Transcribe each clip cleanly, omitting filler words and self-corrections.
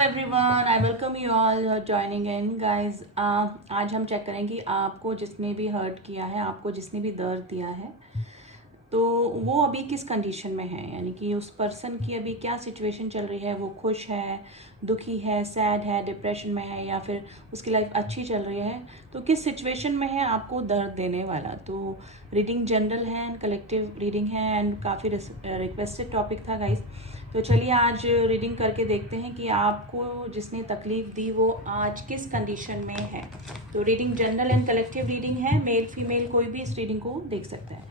Everyone, I welcome you all joining in guys. आज हम check करेंगे कि आपको जिसने भी हर्ट किया है, आपको जिसने भी दर्द दिया है, तो वो अभी किस कंडीशन में है। यानी कि उस पर्सन की अभी क्या सिचुएशन चल रही है। वो खुश है, दुखी है, सैड है, डिप्रेशन में है, या फिर उसकी लाइफ अच्छी चल रही है। तो किस सिचुएशन में है आपको दर्द देने वाला। तो रीडिंग जनरल है एंड कलेक्टिव रीडिंग है एंड काफ़ी रिक्वेस्टेड टॉपिक था गाइस। तो चलिए आज रीडिंग करके देखते हैं कि आपको जिसने तकलीफ दी वो आज किस कंडीशन में है। तो reading general and collective reading है, मेल फीमेल कोई भी इस रीडिंग को देख सकता है।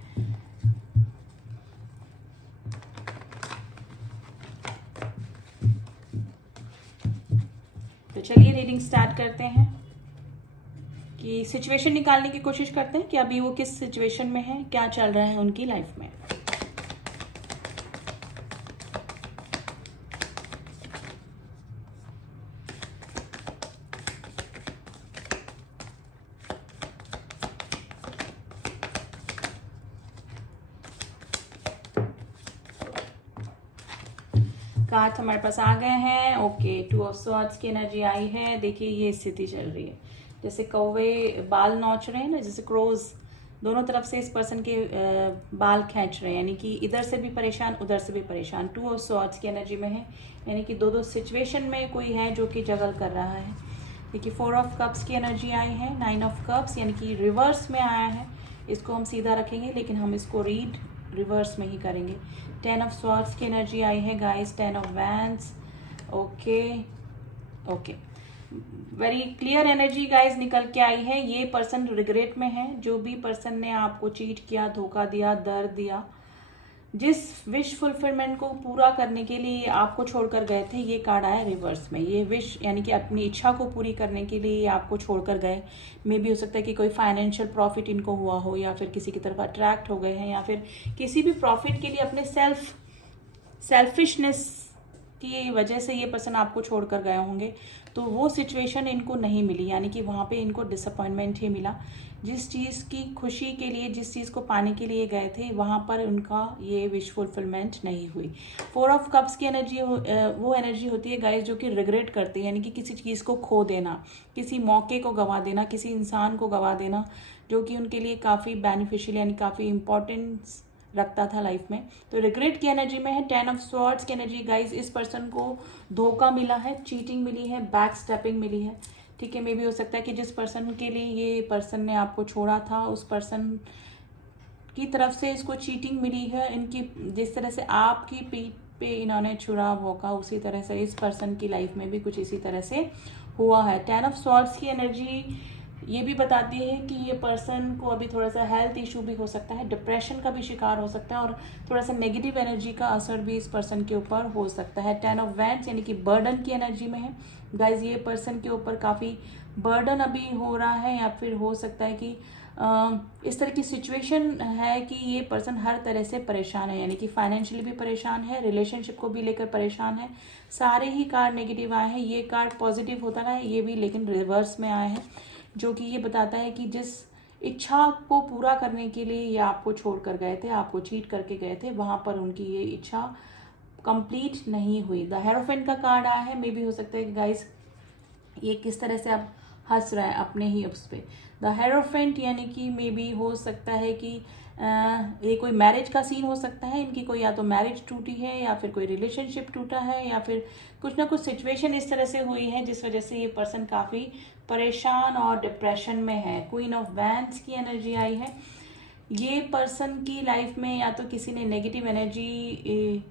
तो चलिए रीडिंग स्टार्ट करते हैं कि सिचुएशन निकालने की कोशिश करते हैं कि अभी वो किस सिचुएशन में है, क्या चल रहा है उनकी लाइफ में। कार्ड्स हमारे पास आ गए हैं। ओके, 2 ऑफ स्वॉर्ड्स की एनर्जी आई है। देखिए ये स्थिति चल रही है जैसे कौवे बाल नोच रहे हैं ना, जैसे क्रोज दोनों तरफ से इस पर्सन के बाल खींच रहे हैं। यानी कि इधर से भी परेशान, उधर से भी परेशान। 2 ऑफ स्वॉर्ड्स की एनर्जी में है, यानी कि दो सिचुएशन में कोई है जो कि जगल कर रहा है। देखिए 4 ऑफ कप्स की एनर्जी आई है, 9 ऑफ कप्स यानी कि रिवर्स में आया है। इसको हम सीधा रखेंगे लेकिन हम इसको रीड रिवर्स में ही करेंगे। 10 ऑफ स्वॉर्ड्स की एनर्जी आई है guys, 10 of wands. Okay okay, very clear energy guys निकल के आई है। ये पर्सन रिग्रेट में है। जो भी पर्सन ने आपको चीट किया, धोखा दिया, दर्द दिया, जिस विश फुलफिलमेंट को पूरा करने के लिए आपको छोड़कर गए थे, ये कार्ड आया रिवर्स में। ये विश यानी कि अपनी इच्छा को पूरी करने के लिए आपको छोड़कर गए। मे भी हो सकता है कि कोई फाइनेंशियल प्रॉफिट इनको हुआ हो, या फिर किसी की तरफ अट्रैक्ट हो गए हैं, या फिर किसी भी प्रॉफिट के लिए अपने सेल्फिशनेस की वजह से ये पर्सन आपको छोड़कर गए होंगे। तो वो सिचुएशन इनको नहीं मिली, यानी कि वहाँ पे इनको डिसअपॉइंटमेंट ही मिला। जिस चीज़ की खुशी के लिए, जिस चीज़ को पाने के लिए गए थे, वहाँ पर उनका ये विश फुलफिलमेंट नहीं हुई। 4 ऑफ कप्स की एनर्जी वो एनर्जी होती है गाइस जो कि रिग्रेट करती है, यानी कि किसी चीज़ को खो देना, किसी मौके को गंवा देना, किसी इंसान को गंवा देना जो कि उनके लिए काफ़ी बेनिफिशियल यानी काफ़ी इंपॉर्टेंस रखता था लाइफ में। तो रिग्रेट की एनर्जी में है। 10 ऑफ स्वॉर्ड्स की एनर्जी गाइस, इस पर्सन को धोखा मिला है, चीटिंग मिली है, बैक स्टेपिंग मिली है। ठीक है, मे भी हो सकता है कि जिस पर्सन के लिए ये पर्सन ने आपको छोड़ा था, उस पर्सन की तरफ से इसको चीटिंग मिली है। इनकी जिस तरह से आपकी पीठ पे इन्होंने छुरा भोंका, उसी तरह से इस पर्सन की लाइफ में भी कुछ इसी तरह से हुआ है। 10 ऑफ स्वॉर्ड्स की एनर्जी ये भी बताती है कि ये पर्सन को अभी थोड़ा सा हेल्थ इशू भी हो सकता है, डिप्रेशन का भी शिकार हो सकता है, और थोड़ा सा नेगेटिव एनर्जी का असर भी इस पर्सन के ऊपर हो सकता है। 10 ऑफ वैंड्स यानी कि बर्डन की एनर्जी में है गाइज। ये पर्सन के ऊपर काफ़ी बर्डन अभी हो रहा है, या फिर हो सकता है कि इस तरह की सिचुएशन है कि ये पर्सन हर तरह से परेशान है, यानी कि फाइनेंशियली भी परेशान है, रिलेशनशिप को भी लेकर परेशान है। सारे ही कार्ड नेगेटिव आए हैं। ये कार्ड पॉजिटिव होता है, ये भी लेकिन रिवर्स में आए हैं, जो कि ये बताता है कि जिस इच्छा को पूरा करने के लिए ये आपको छोड़ कर गए थे, आपको चीट करके गए थे, वहां पर उनकी ये इच्छा कंप्लीट नहीं हुई। द हेरोफेंट का कार्ड आया है। मे भी हो सकता है कि गाइस ये किस तरह से अब हंस रहा है अपने ही उस पे। द हेरोफेंट यानी कि मे भी हो सकता है कि ये कोई मैरिज का सीन हो सकता है। इनकी कोई या तो मैरिज टूटी है, या फिर कोई रिलेशनशिप टूटा है, या फिर कुछ ना कुछ सिचुएशन इस तरह से हुई है जिस वजह से ये पर्सन काफ़ी परेशान और डिप्रेशन में है। क्वीन ऑफ वैंड्स की एनर्जी आई है। ये पर्सन की लाइफ में या तो किसी ने नेगेटिव एनर्जी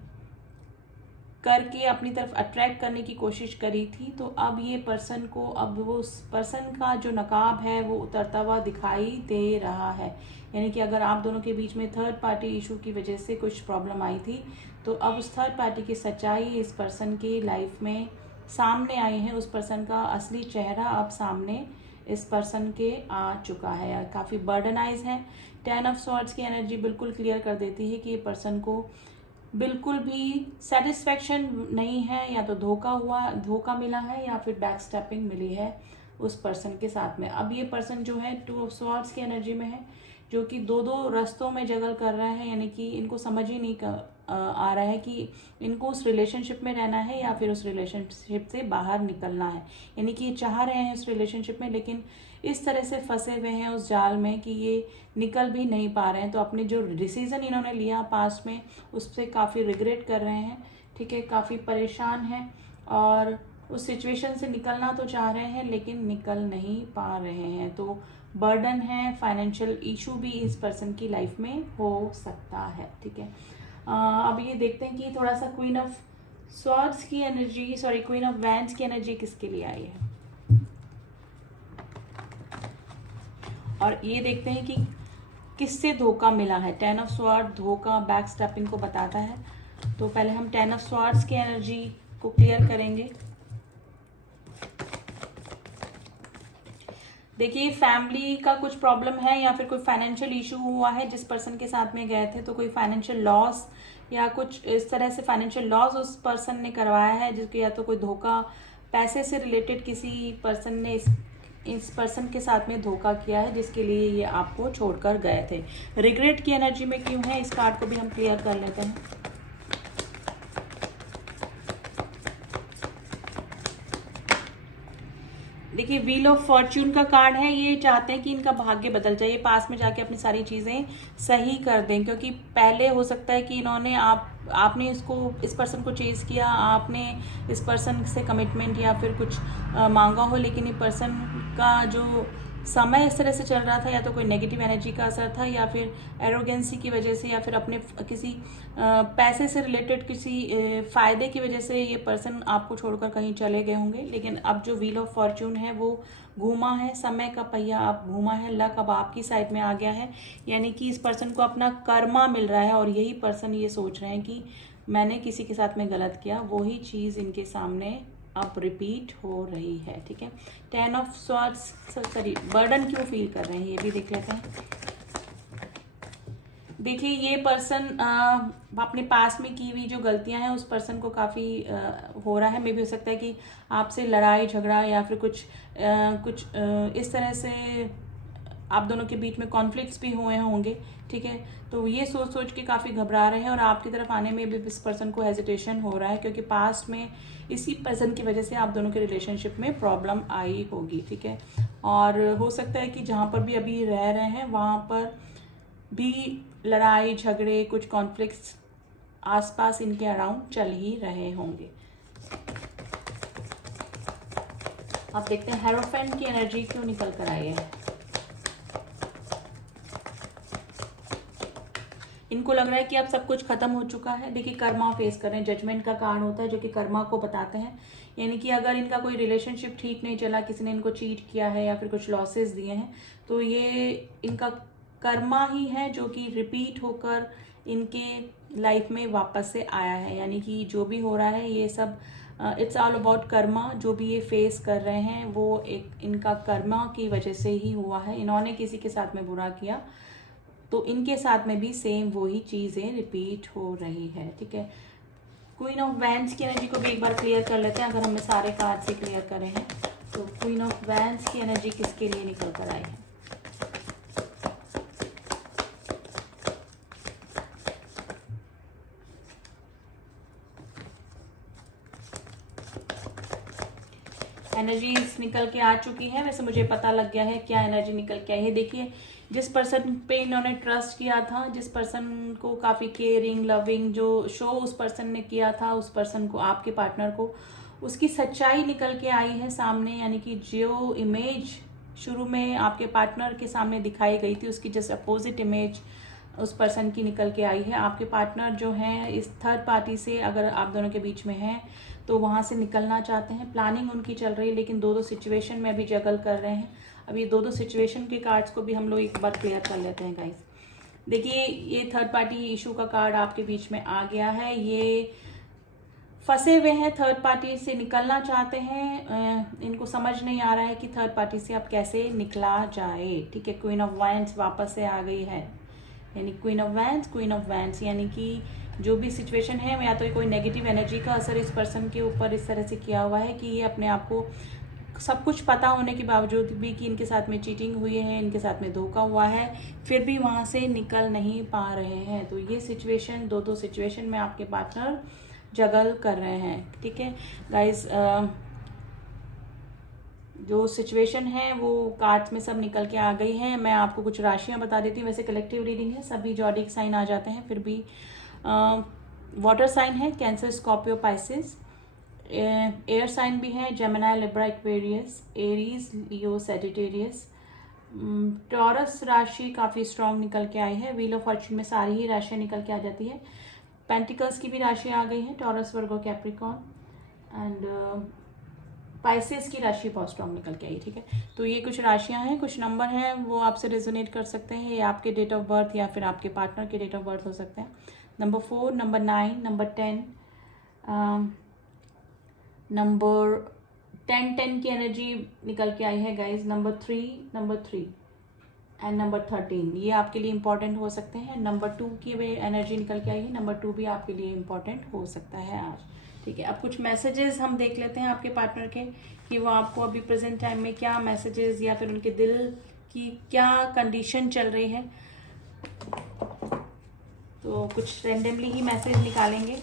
करके अपनी तरफ अट्रैक्ट करने की कोशिश करी थी, तो अब ये पर्सन को, अब वो उस पर्सन का जो नकाब है वो उतरता हुआ दिखाई दे रहा है। यानी कि अगर आप दोनों के बीच में थर्ड पार्टी इशू की वजह से कुछ प्रॉब्लम आई थी, तो अब उस थर्ड पार्टी की सच्चाई इस पर्सन की लाइफ में सामने आई है। उस पर्सन का असली चेहरा अब सामने इस पर्सन के आ चुका है। काफ़ी बर्डनाइज है। 10 ऑफ स्वॉर्ड्स की एनर्जी बिल्कुल क्लियर कर देती है कि ये पर्सन को बिल्कुल भी सेटिस्फेक्शन नहीं है, या तो धोखा मिला है, या फिर बैक स्टेपिंग मिली है उस पर्सन के साथ में। अब ये पर्सन जो है 2 ऑफ स्वॉर्ड्स की एनर्जी में है, जो कि दो रास्तों में जगल कर रहा है, यानी कि इनको समझ ही नहीं आ रहा है कि इनको उस रिलेशनशिप में रहना है या फिर उस रिलेशनशिप से बाहर निकलना है। यानी कि ये चाह रहे हैं उस रिलेशनशिप में, लेकिन इस तरह से फंसे हुए हैं उस जाल में कि ये निकल भी नहीं पा रहे हैं। तो अपने जो डिसीज़न इन्होंने लिया पास्ट में उससे काफ़ी रिग्रेट कर रहे हैं, ठीक है, काफ़ी परेशान हैं और उस सिचुएशन से निकलना तो चाह रहे हैं लेकिन निकल नहीं पा रहे हैं। तो बर्डन है, फाइनेंशियल इशू भी इस पर्सन की लाइफ में हो सकता है, ठीक है। अब ये देखते हैं कि थोड़ा सा क्वीन ऑफ स्वॉर्ड्स की energy, sorry queen of wands की एनर्जी किसके लिए आई है, और ये देखते हैं कि किससे धोखा मिला है। 10 ऑफ स्वॉर्ड धोखा, बैक स्टेपिंग को बताता है। तो पहले हम 10 ऑफ स्वॉर्ड्स की एनर्जी को क्लियर करेंगे। देखिए फैमिली का कुछ प्रॉब्लम है या फिर कोई फाइनेंशियल इशू हुआ है जिस पर्सन के साथ में गए थे, तो कोई फाइनेंशियल लॉस या कुछ इस तरह से फाइनेंशियल लॉस उस पर्सन ने करवाया है, जिसके या तो कोई धोखा, पैसे से रिलेटेड किसी पर्सन ने इस पर्सन के साथ में धोखा किया है जिसके लिए ये आपको छोड़कर गए थे। रिग्रेट की एनर्जी में क्यों है, इस कार्ड को भी हम क्लियर कर लेते हैं। देखिए व्हील ऑफ फॉर्च्यून का कार्ड है। ये चाहते हैं कि इनका भाग्य बदल जाए, ये पास में जाके अपनी सारी चीजें सही कर दें, क्योंकि पहले हो सकता है कि इन्होंने आपने इस पर्सन को चेज किया, आपने इस पर्सन से कमिटमेंट या फिर कुछ मांगा हो, लेकिन ये पर्सन का जो समय इस तरह से चल रहा था, या तो कोई नेगेटिव एनर्जी का असर था या फिर एरोगेंसी की वजह से या फिर अपने किसी पैसे से रिलेटेड किसी फायदे की वजह से ये पर्सन आपको छोड़कर कहीं चले गए होंगे। लेकिन अब जो व्हील ऑफ फॉर्च्यून है वो घूमा है, समय का पहिया अब घूमा है, लक अब आपकी साइड में आ गया है, यानी कि इस पर्सन को अपना कर्मा मिल रहा है और यही पर्सन ये सोच रहे हैं कि मैंने किसी के साथ में गलत किया, वही चीज़ इनके सामने अब रिपीट हो रही है, ठीक है। 10 ऑफ स्वॉर्ड्स, सॉरी बर्डन क्यों फील कर रहे हैं ये भी देख लेते हैं। देखिए ये पर्सन अपने पास में की हुई जो गलतियां हैं उस पर्सन को काफ़ी हो रहा है। मे भी हो सकता है कि आपसे लड़ाई झगड़ा या फिर कुछ इस तरह से आप दोनों के बीच में कॉन्फ्लिक्ट्स भी हुए होंगे, ठीक है। तो ये सोच सोच के काफ़ी घबरा रहे हैं और आपकी तरफ आने में भी इस पर्सन को हेजिटेशन हो रहा है, क्योंकि पास्ट में इसी पर्सन की वजह से आप दोनों के रिलेशनशिप में प्रॉब्लम आई होगी, ठीक है। और हो सकता है कि जहाँ पर भी अभी रह रहे हैं वहाँ पर भी लड़ाई झगड़े, कुछ कॉन्फ्लिक्ट्स आसपास इनके अराउंड चल ही रहे होंगे। अब देखते हैं हेरोफेंट की एनर्जी क्यों निकल कर आई है। इनको लग रहा है कि अब सब कुछ खत्म हो चुका है। देखिए कर्मा फेस कर रहे हैं, जजमेंट का कार्ड होता है जो कि कर्मा को बताते हैं, यानी कि अगर इनका कोई रिलेशनशिप ठीक नहीं चला, किसी ने इनको चीट किया है या फिर कुछ लॉसेस दिए हैं, तो ये इनका कर्मा ही है जो कि रिपीट होकर इनके लाइफ में वापस से आया है। यानी कि जो भी हो रहा है ये सब इट्स ऑल अबाउट कर्मा। जो भी ये फेस कर रहे हैं वो एक इनका कर्मा की वजह से ही हुआ है। इन्होंने किसी के साथ में बुरा किया तो इनके साथ में भी सेम वही चीज़ें रिपीट हो रही है, ठीक है। क्वीन ऑफ वैंड्स की एनर्जी को भी एक बार क्लियर कर लेते हैं। अगर हमने सारे कार्ड से क्लियर करे हैं तो क्वीन ऑफ वैंड्स की एनर्जी किसके लिए निकल कर आई है। एनर्जीज निकल के आ चुकी है। वैसे मुझे पता लग गया है क्या एनर्जी निकल के आई है। देखिए जिस पर्सन पे इन्होंने ट्रस्ट किया था, जिस पर्सन को काफ़ी केयरिंग लविंग जो शो उस पर्सन ने किया था, उस पर्सन को, आपके पार्टनर को, उसकी सच्चाई निकल के आई है सामने। यानी कि जो इमेज शुरू में आपके पार्टनर के सामने दिखाई गई थी उसकी जस्ट अपोजिट इमेज उस पर्सन की निकल के आई है। आपके पार्टनर जो हैं इस थर्ड पार्टी से अगर आप दोनों के बीच में हैं तो वहाँ से निकलना चाहते हैं। प्लानिंग उनकी चल रही है लेकिन दो सिचुएशन में भी जगल कर रहे हैं। अब ये दो सिचुएशन के कार्ड्स को भी हम लोग एक बार क्लियर कर लेते हैं गाइस। देखिए ये थर्ड पार्टी इशू का कार्ड आपके बीच में आ गया है। ये फंसे हुए हैं, थर्ड पार्टी से निकलना चाहते हैं। इनको समझ नहीं आ रहा है कि थर्ड पार्टी से अब कैसे निकला जाए, ठीक है। क्वीन ऑफ वैंड्स वापस से आ गई है, यानी क्वीन ऑफ वैंड्स यानी कि जो भी सिचुएशन है या तो कोई नेगेटिव एनर्जी का असर इस पर्सन के ऊपर इस तरह से किया हुआ है कि ये अपने आप को सब कुछ पता होने के बावजूद भी कि इनके साथ में चीटिंग हुई है, इनके साथ में धोखा हुआ है, फिर भी वहाँ से निकल नहीं पा रहे हैं। तो ये सिचुएशन, दो सिचुएशन में आपके पार्टनर जगल कर रहे हैं। ठीक है गाइस, जो सिचुएशन है वो कार्ड्स में सब निकल के आ गई हैं। मैं आपको कुछ राशियां बता देती हूँ। वैसे कलेक्टिव रीडिंग है, सभी जॉडिक साइन आ जाते हैं, फिर भी वाटर साइन है Cancer, Scorpio, Pisces. Air sign भी है Gemini, Libra, Aquarius, Aries, Leo, Sagittarius. Taurus राशि काफ़ी स्ट्रांग निकल के आई है। व्हील ऑफ फॉर्च्यून में सारी ही राशियाँ निकल के आ जाती है। पेंटिकल्स की भी राशि आ गई है, taurus, Virgo, Capricorn and Pisces की राशि बहुत स्ट्रांग निकल के आई। ठीक है, तो ये कुछ राशियां हैं, कुछ नंबर हैं, वो आपसे रेजोनेट कर सकते हैं। ये आपके डेट ऑफ बर्थ या फिर आपके पार्टनर के डेट ऑफ बर्थ हो सकते हैं। नंबर 4, नंबर 9, नंबर 10, नंबर 10 की एनर्जी निकल के आई है गाइज। नंबर 3 एंड नंबर 13 ये आपके लिए इंपॉर्टेंट हो सकते हैं। नंबर 2 की एनर्जी निकल के आई है, नंबर 2 भी आपके लिए इंपॉर्टेंट हो सकता है आज। ठीक है, अब कुछ मैसेजेस हम देख लेते हैं आपके पार्टनर के, कि वो आपको अभी प्रेजेंट टाइम में क्या मैसेजेस या फिर उनके दिल की क्या कंडीशन चल रही है। तो कुछ रेंडमली ही मैसेज निकालेंगे।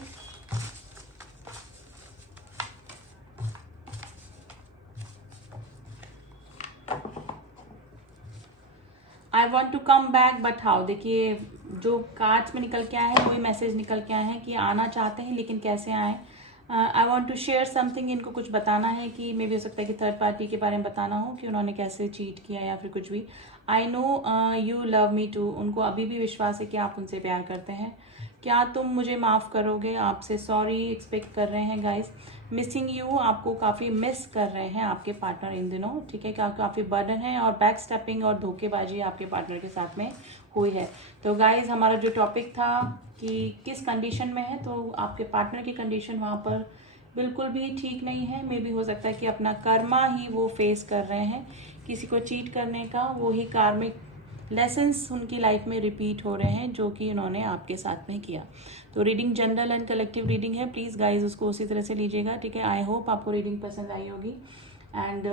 I want to come back but how. देखिए, जो कार्ड्स में निकल के आए हैं वही मैसेज निकल के आए हैं कि आना चाहते हैं लेकिन कैसे आए। I want to share something, इनको कुछ बताना है, कि मे भी हो सकता है कि थर्ड पार्टी के बारे में बताना हो कि उन्होंने कैसे चीट किया या फिर कुछ भी। I know you love me too, उनको अभी भी विश्वास है कि आप उनसे प्यार करते हैं। क्या तुम मुझे माफ़ करोगे, आपसे सॉरी एक्सपेक्ट कर रहे हैं गाइस। मिसिंग यू, आपको काफ़ी मिस कर रहे हैं आपके पार्टनर इन दिनों। ठीक है, काफ़ी बर्डन है और बैक स्टेपिंग और धोखेबाजी आपके पार्टनर के साथ में हुई है। तो गाइज, हमारा जो टॉपिक था कि किस कंडीशन में है, तो आपके पार्टनर की कंडीशन वहाँ पर बिल्कुल भी ठीक नहीं है। मे भी हो सकता है कि अपना कर्मा ही वो फेस कर रहे हैं, किसी को चीट करने का वो ही कार्मिक लेसन्स उनकी लाइफ में रिपीट हो रहे हैं जो कि उन्होंने आपके साथ में किया। तो reading general and collective reading है, प्लीज़ गाइज उसको उसी तरह से लीजिएगा। ठीक है, आई होप आपको रीडिंग पसंद आई होगी। एंड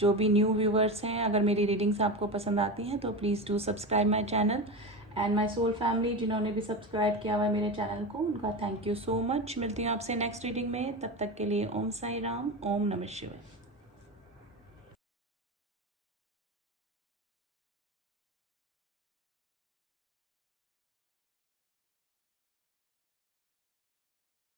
जो भी न्यू व्यूवर्स हैं, अगर मेरी रीडिंग्स आपको पसंद आती हैं तो please do subscribe my channel. And my soul family जिन्होंने भी सब्सक्राइब किया हुआ है मेरे चैनल को, उनका थैंक यू सो मच। मिलती हूँ आपसे नेक्स्ट रीडिंग में, तब तक के लिए ओम साई राम, ओम नमः शिवाय।